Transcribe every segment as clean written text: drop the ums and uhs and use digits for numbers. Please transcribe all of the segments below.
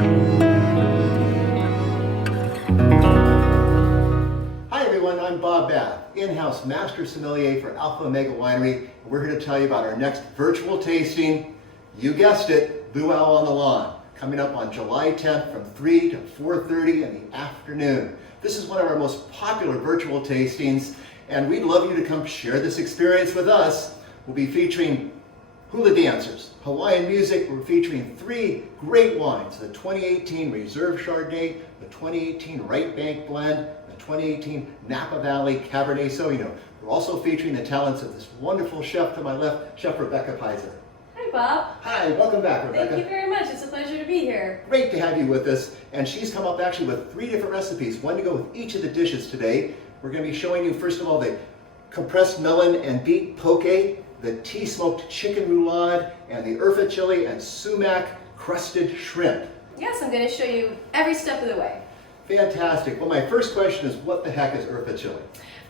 Hi everyone, I'm Bob Bath, in-house master sommelier for Alpha Omega Winery. We're here to tell you about our next virtual tasting. You guessed it, Luau on the Lawn, coming up on July 10th from 3 to 4:30 in the afternoon. This is one of our most popular virtual tastings, and we'd love you to come share this experience with us. We'll be featuring hula dancers, Hawaiian music. We're featuring 3 great wines, the 2018 Reserve Chardonnay, the 2018 Right Bank Blend, the 2018 Napa Valley Cabernet Sauvignon. We're also featuring the talents of this wonderful chef to my left, Chef Rebecca Peizer. Hi, Bob. Hi, welcome back, Rebecca. Thank you very much. It's a pleasure to be here. Great to have you with us. And she's come up actually with 3 different recipes, one to go with each of the dishes today. We're going to be showing you, first of all, the compressed melon and beet poke, the tea-smoked chicken roulade, and the Urfa chili and Sumac Crusted shrimp. Yes, I'm going to show you every step of the way. Fantastic. Well, my first question is, what the heck is Urfa chili?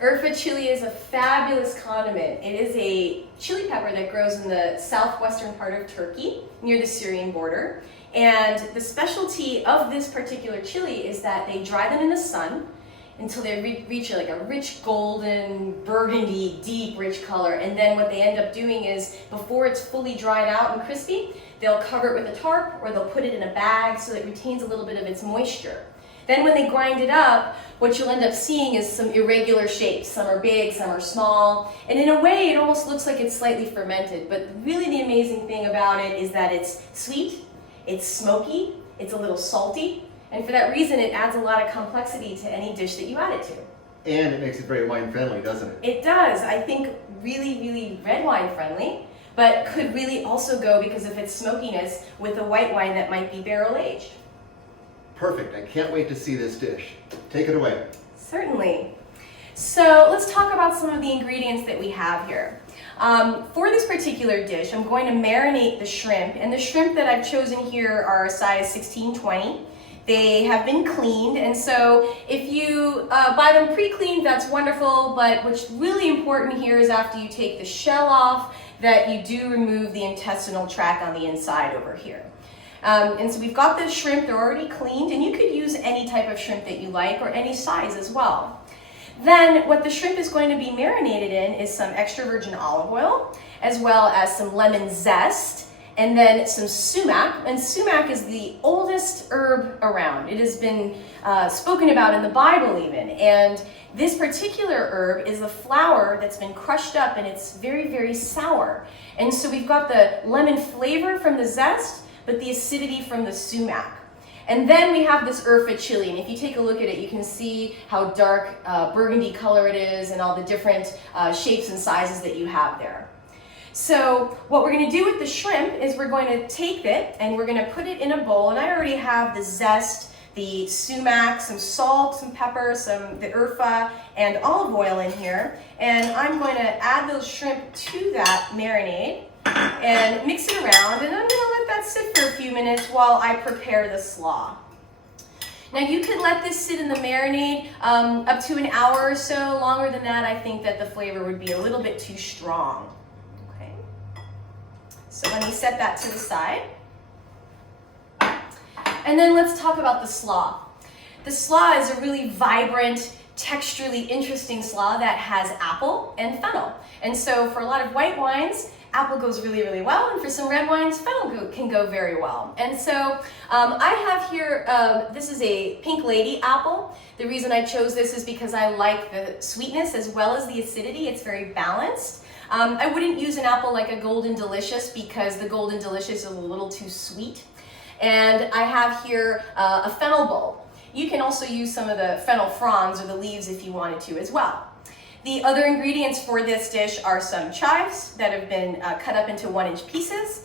Urfa chili is a fabulous condiment. It is a chili pepper that grows in the southwestern part of Turkey, near the Syrian border. And the specialty of this particular chili is that they dry them in the sun until they reach like a rich golden burgundy deep rich color, and then what they end up doing is, before it's fully dried out and crispy, they'll cover it with a tarp or they'll put it in a bag so that it retains a little bit of its moisture. Then when they grind it up, what you'll end up seeing is some irregular shapes. Some are big, some are small, and in a way it almost looks like it's slightly fermented, but really the amazing thing about it is that it's sweet, it's smoky, it's a little salty, and for that reason, it adds a lot of complexity to any dish that you add it to. And it makes it very wine friendly, doesn't it? It does. I think really red wine friendly, but could really also go, because of its smokiness, with a white wine that might be barrel aged. Perfect. I can't wait to see this dish. Take it away. Certainly. So let's talk about some of the ingredients that we have here. For this particular dish, I'm going to marinate the shrimp, and the shrimp that I've chosen here are a size 16-20. They have been cleaned, and so if you buy them pre-cleaned, that's wonderful, but what's really important here is after you take the shell off, that you do remove the intestinal tract on the inside over here. And so we've got the shrimp, they're already cleaned, and you could use any type of shrimp that you like, or any size as well. Then what the shrimp is going to be marinated in is some extra virgin olive oil, as well as some lemon zest, and then some sumac. And sumac is the oldest herb around. It has been spoken about in the Bible even. And this particular herb is a flower that's been crushed up, and it's very sour. And so we've got the lemon flavor from the zest, but the acidity from the sumac. And then we have this Urfa chili, and if you take a look at it, you can see how dark burgundy color it is, and all the different shapes and sizes that you have there. So what we're going to do with the shrimp is we're going to take it and we're going to put it in a bowl, and I already have the zest, the sumac, some salt, some pepper, the Urfa, and olive oil in here, and I'm going to add those shrimp to that marinade and mix it around, and I'm going to let that sit for a few minutes while I prepare the slaw. Now you could let this sit in the marinade up to an hour or so. Longer than that, I think that the flavor would be a little bit too strong. Okay. So let me set that to the side. And then let's talk about the slaw. The slaw is a really vibrant, texturally interesting slaw that has apple and fennel. And so for a lot of white wines, apple goes really well, and for some red wines, fennel can go very well. And so I have here, this is a Pink Lady apple. The reason I chose this is because I like the sweetness as well as the acidity. It's very balanced. I wouldn't use an apple like a Golden Delicious, because the Golden Delicious is a little too sweet. And I have here a fennel bulb. You can also use some of the fennel fronds or the leaves if you wanted to as well. The other ingredients for this dish are some chives that have been cut up into 1-inch pieces,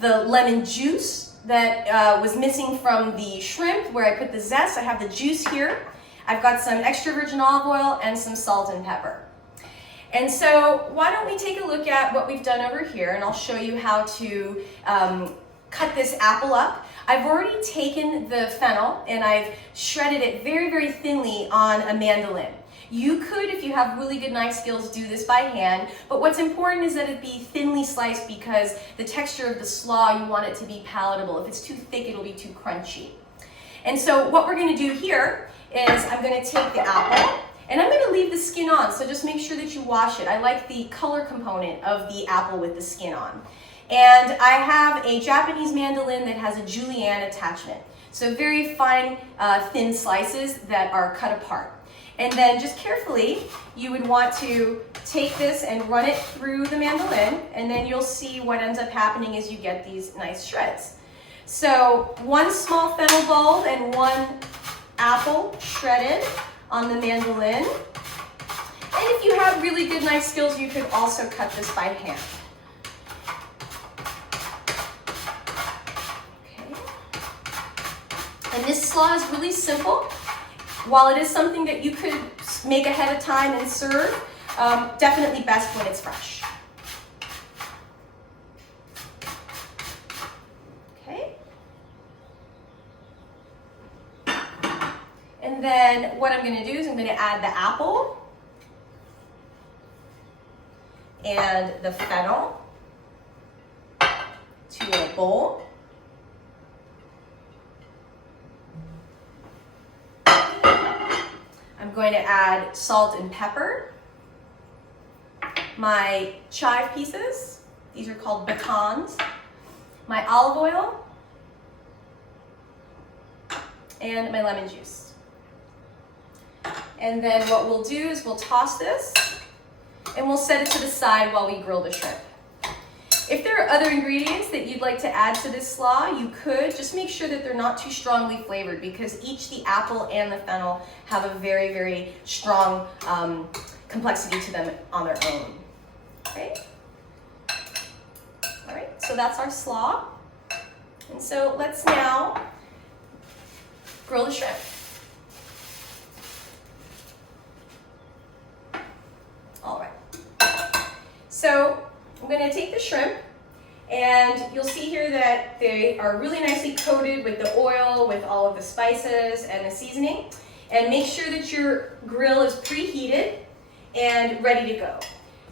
the lemon juice that was missing from the shrimp where I put the zest. I have the juice here. I've got some extra virgin olive oil and some salt and pepper. And so why don't we take a look at what we've done over here, and I'll show you how to cut this apple up. I've already taken the fennel and I've shredded it very thinly on a mandolin. You could, if you have really good knife skills, do this by hand, but what's important is that it be thinly sliced, because the texture of the slaw, you want it to be palatable. If it's too thick, it'll be too crunchy. And so what we're going to do here is I'm going to take the apple and I'm going to leave the skin on, so just make sure that you wash it. I like the color component of the apple with the skin on. And I have a Japanese mandolin that has a julienne attachment. So very fine, thin slices that are cut apart. And then just carefully, you would want to take this and run it through the mandolin, and then you'll see what ends up happening is you get these nice shreds. So 1 small fennel bulb and 1 apple shredded on the mandolin. And if you have really good knife skills, you could also cut this by hand. Okay. And this slaw is really simple. While it is something that you could make ahead of time and serve, definitely best when it's fresh. Okay. And then what I'm going to do is I'm going to add the apple and the fennel to a bowl. I'm going to add salt and pepper, my chive pieces, these are called pecans, my olive oil, and my lemon juice. And then what we'll do is we'll toss this and we'll set it to the side while we grill the shrimp. If there are other ingredients that you'd like to add to this slaw, you could. Just make sure that they're not too strongly flavored, because each the apple and the fennel have a very, very strong complexity to them on their own. Okay? All right, so that's our slaw. And so let's now grill the shrimp. All right. So I'm going to take the shrimp, and you'll see here that they are really nicely coated with the oil, with all of the spices and the seasoning. And make sure that your grill is preheated and ready to go.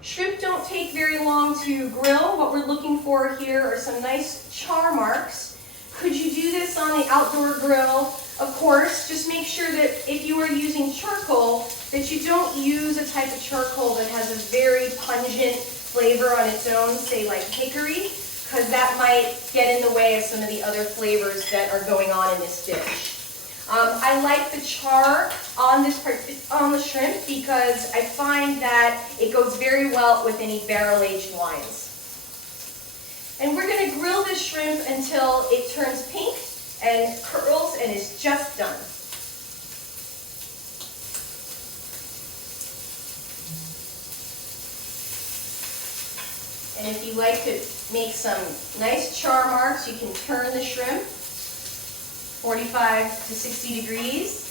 Shrimp don't take very long to grill. What we're looking for here are some nice char marks. Could you do this on the outdoor grill? Of course, just make sure that if you are using charcoal, that you don't use a type of charcoal that has a very pungent flavor on its own, say like hickory, because that might get in the way of some of the other flavors that are going on in this dish. I like the char on the shrimp because I find that it goes very well with any barrel-aged wines. And we're going to grill this shrimp until it turns pink and curls and is just done. And if you like to make some nice char marks, you can turn the shrimp 45 to 60 degrees.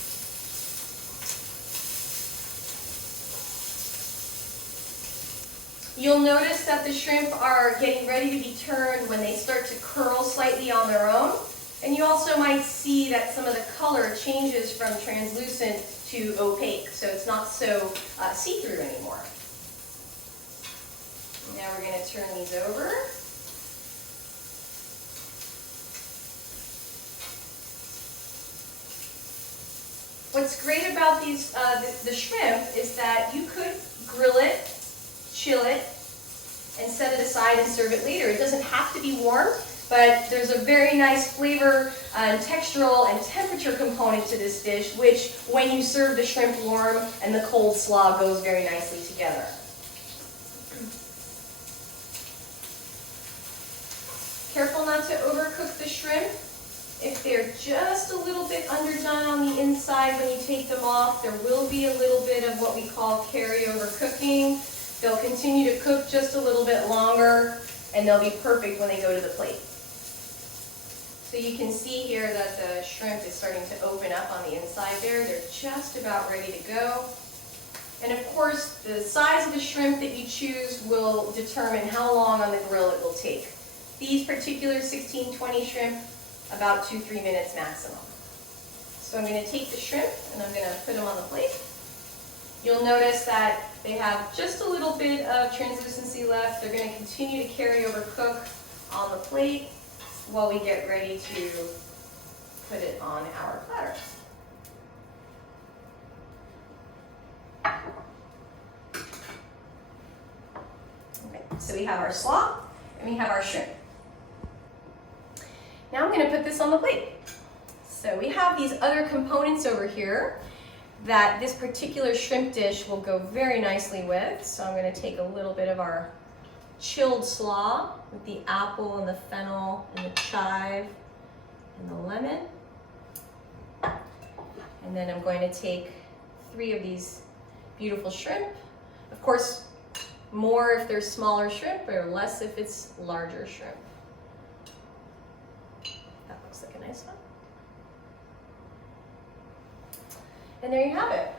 You'll notice that the shrimp are getting ready to be turned when they start to curl slightly on their own. And you also might see that some of the color changes from translucent to opaque, so it's not so see-through anymore. Now we're going to turn these over. What's great about these the shrimp is that you could grill it, chill it, and set it aside and serve it later. It doesn't have to be warm, but there's a very nice flavor and textural and temperature component to this dish, which when you serve the shrimp warm and the cold slaw goes very nicely together. Careful not to overcook the shrimp. If they're just a little bit underdone on the inside when you take them off, there will be a little bit of what we call carryover cooking. They'll continue to cook just a little bit longer, and they'll be perfect when they go to the plate. So you can see here that the shrimp is starting to open up on the inside there. They're just about ready to go. And of course, the size of the shrimp that you choose will determine how long on the grill it will take. These particular 16-20 shrimp, about 2-3 minutes maximum. So I'm going to take the shrimp and I'm going to put them on the plate. You'll notice that they have just a little bit of translucency left. They're going to continue to carry over cook on the plate while we get ready to put it on our platter. Okay, so we have our slaw and we have our shrimp. Now I'm going to put this on the plate. So we have these other components over here that this particular shrimp dish will go very nicely with. So I'm going to take a little bit of our chilled slaw with the apple and the fennel and the chive and the lemon. And then I'm going to take 3 of these beautiful shrimp. Of course, more if there's smaller shrimp or less if it's larger shrimp. That looks like a nice one. And there you have it.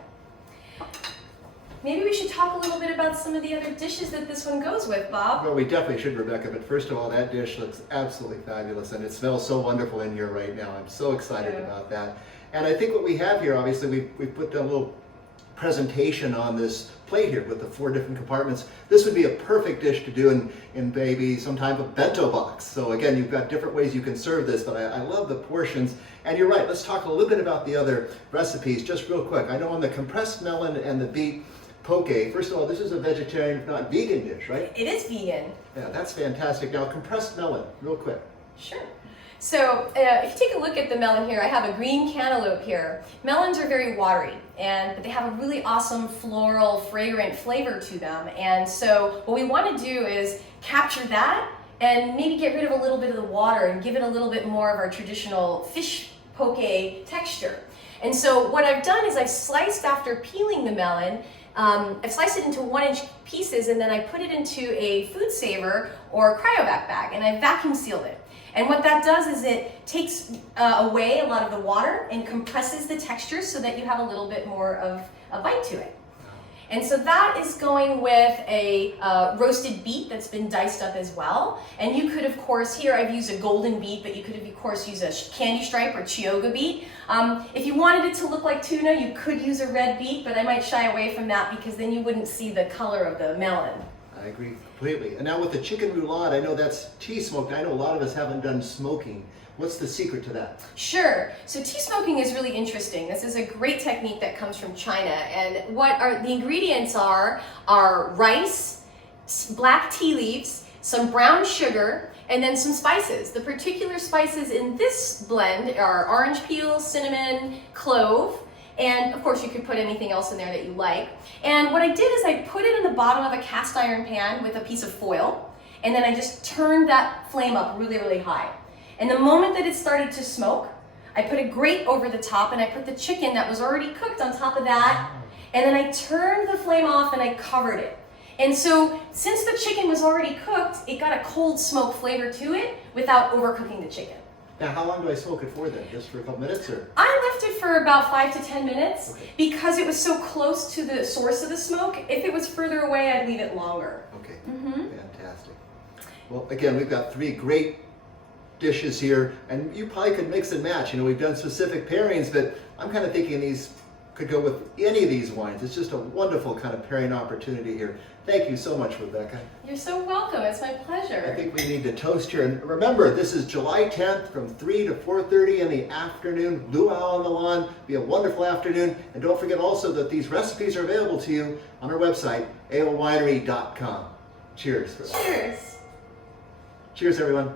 Maybe we should talk a little bit about some of the other dishes that this one goes with, Bob. Well, we definitely should, Rebecca, but first of all, that dish looks absolutely fabulous, and it smells so wonderful in here right now. I'm so excited about that. And I think what we have here, obviously, we've put down a little presentation on this plate here with the 4 different compartments. This would be a perfect dish to do in maybe some type of bento box. So again, you've got different ways you can serve this, but I love the portions. And you're right, let's talk a little bit about the other recipes just real quick. I know on the compressed melon and the beet poke, first of all, this is a vegetarian, if not vegan dish, right? It is vegan. Yeah, that's fantastic. Now, compressed melon, real quick. Sure. So if you take a look at the melon here, I have a green cantaloupe here. Melons are very watery, but they have a really awesome floral, fragrant flavor to them. And so what we want to do is capture that and maybe get rid of a little bit of the water and give it a little bit more of our traditional fish poke texture. And so what I've done is I've sliced after peeling the melon. I've sliced it into 1-inch pieces, and then I put it into a food saver or cryovac bag, and I vacuum sealed it. And what that does is it takes away a lot of the water and compresses the texture so that you have a little bit more of a bite to it. And so that is going with a roasted beet that's been diced up as well. And you could, of course, here I've used a golden beet, but you could, of course, use a candy stripe or Chioggia beet. If you wanted it to look like tuna, you could use a red beet, but I might shy away from that because then you wouldn't see the color of the melon. I agree completely. And now with the chicken roulade, I know that's tea smoked. I know a lot of us haven't done smoking. What's the secret to that? Sure. So tea smoking is really interesting. This is a great technique that comes from China. And what the ingredients are rice, black tea leaves, some brown sugar, and then some spices. The particular spices in this blend are orange peel, cinnamon, clove, and of course you could put anything else in there that you like. And what I did is I put it in the bottom of a cast iron pan with a piece of foil, and then I just turned that flame up really, really high. And the moment that it started to smoke, I put a grate over the top and I put the chicken that was already cooked on top of that, and then I turned the flame off and I covered it. And so since the chicken was already cooked, it got a cold smoke flavor to it without overcooking the chicken. Now, how long do I smoke it for then? Just for a couple minutes, or? I left it for about 5 to 10 minutes Okay. because it was so close to the source of the smoke. If it was further away, I'd leave it longer. Okay, fantastic. Well, again, we've got 3 great dishes here, and you probably could mix and match. You know, we've done specific pairings, but I'm kind of thinking these could go with any of these wines. It's just a wonderful kind of pairing opportunity here. Thank you so much, Rebecca. You're so welcome. It's my pleasure. I think we need to toast here. And remember, this is July 10th from 3 to 4:30 in the afternoon. Luau on the lawn. Be a wonderful afternoon. And don't forget also that these recipes are available to you on our website, aolwinery.com. Cheers. Cheers. Cheers, everyone.